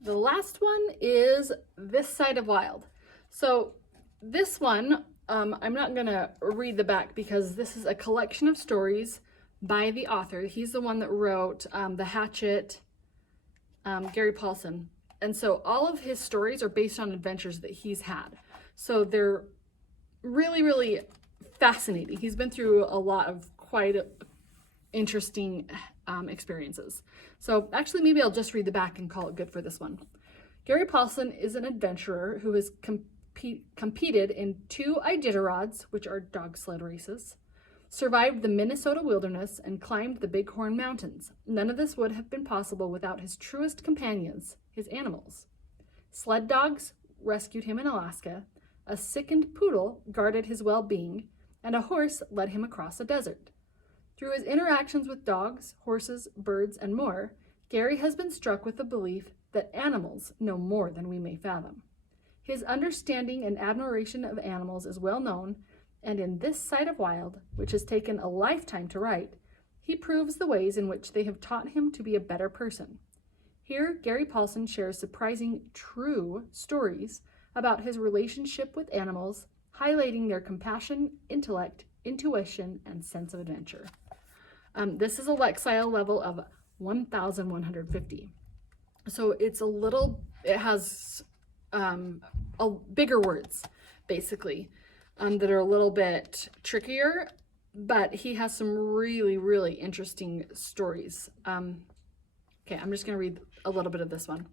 The last one is This Side of Wild. So this one, I'm not gonna read the back because this is a collection of stories by the author. He's the one that wrote The Hatchet, Gary Paulsen. And so all of his stories are based on adventures that he's had. So they're really, really fascinating. He's been through a lot of quite interesting experiences. So actually, maybe I'll just read the back and call it good for this one. Gary Paulsen is an adventurer who has competed in 2 Iditarods, which are dog sled races, survived the Minnesota wilderness, and climbed the Bighorn Mountains. None of this would have been possible without his truest companions, his animals. Sled dogs rescued him in Alaska, a sickened poodle guarded his well-being, and a horse led him across a desert. Through his interactions with dogs, horses, birds, and more, Gary has been struck with the belief that animals know more than we may fathom. His understanding and admiration of animals is well known, and in This Side of Wild, which has taken a lifetime to write, he proves the ways in which they have taught him to be a better person. Here, Gary Paulsen shares surprising, true stories about his relationship with animals, highlighting their compassion, intellect, intuition, and sense of adventure. This is a Lexile level of 1,150. So it has bigger words, basically, that are a little bit trickier, but he has some really, really interesting stories. Okay, I'm just gonna read a little bit of this one.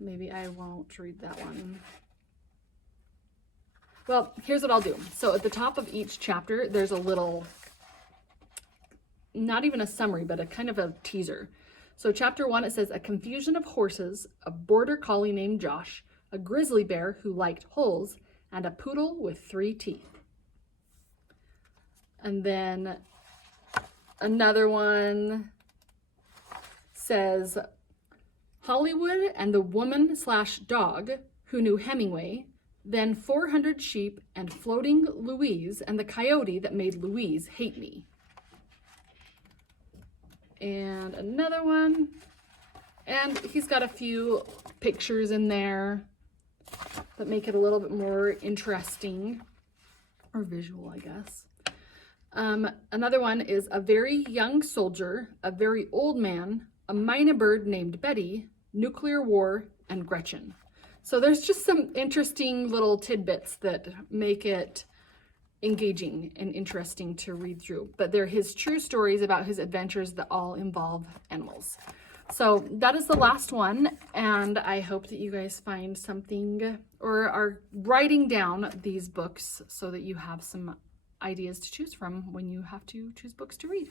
Maybe I won't read that one. Well, here's what I'll do. So at the top of each chapter, there's a little, not even a summary, but a kind of a teaser. So chapter 1, it says, a confusion of horses, a border collie named Josh, a grizzly bear who liked holes, and a poodle with 3 teeth. And then another one says, Hollywood and the woman/dog who knew Hemingway, then 400 sheep and floating Louise and the coyote that made Louise hate me. And another one. And he's got a few pictures in there that make it a little bit more interesting, or visual, I guess. Another one is a very young soldier, a very old man, a minor bird named Betty, nuclear war, and Gretchen. So there's just some interesting little tidbits that make it engaging and interesting to read through. But they're his true stories about his adventures that all involve animals. So that is the last one, and I hope that you guys find something or are writing down these books so that you have some ideas to choose from when you have to choose books to read.